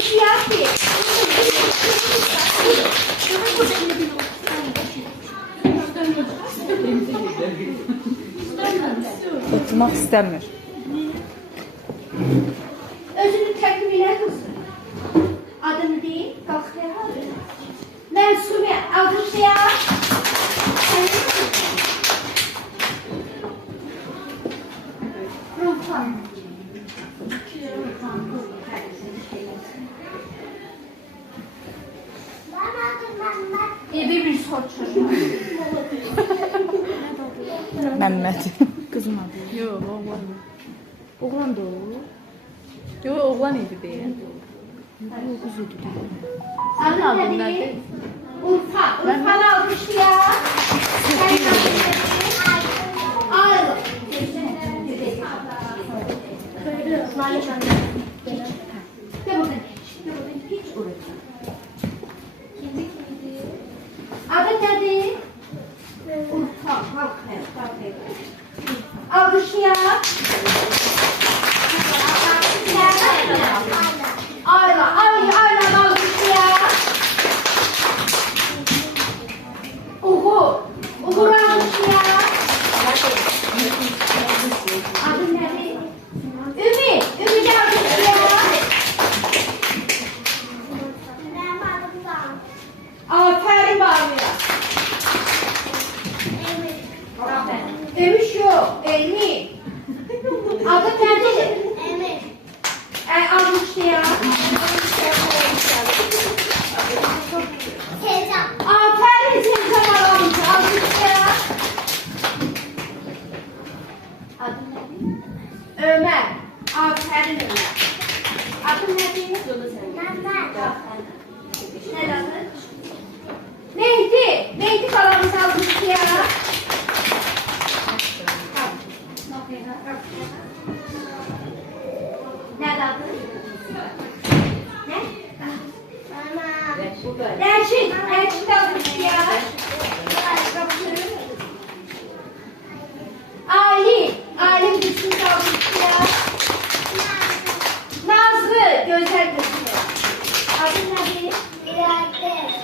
Siyasi. Oturmaq istəmir. Özünü təqdim elə qızım. Adını deyim, qalxıya hadır. Mənsubi, alqışıya. Ruhan. Bir sor çocuğum. Məmməd. Kızım adı. Yok, oğlan. Oğlan da o. Yok, oğlan idi deyə. Yok, kız idi deyə. Sənin adın nədir? Urfa. Urfa'nı alqışıya. Aylı. Adı nedir? Urfa. Alqışıya. Ayla. Ayla alqışıya. Uğur alqışıya. Adı nedir? Ümit alqışıya. Aferin Barbie. Ümit yok. Elmi. Adı nedir? Emir. Alqışıya. Teyzem. Aferin Sevcan alqışıya. Adı nedir? Ömer. Aferin Ömer. Adı nedir? Mehmet. Ne adı? Mehdi. Mehdi kalamız alqışıya. Ne adı? Ne? Mama. Elçin alqışıya. Alim düşün alqışıya. Nazlı, gözəl qızı. Adı nədir?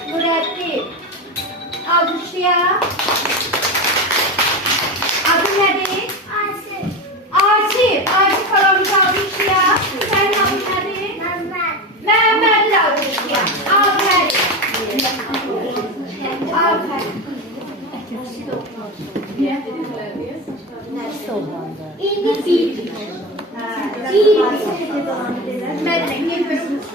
Mürəbbim. Alqışıya. Adı nədir? Asif kalamız alqışıya. Sənin adın nədir? Məhəmməd alqışıya. Aferin. İndi bir. Mən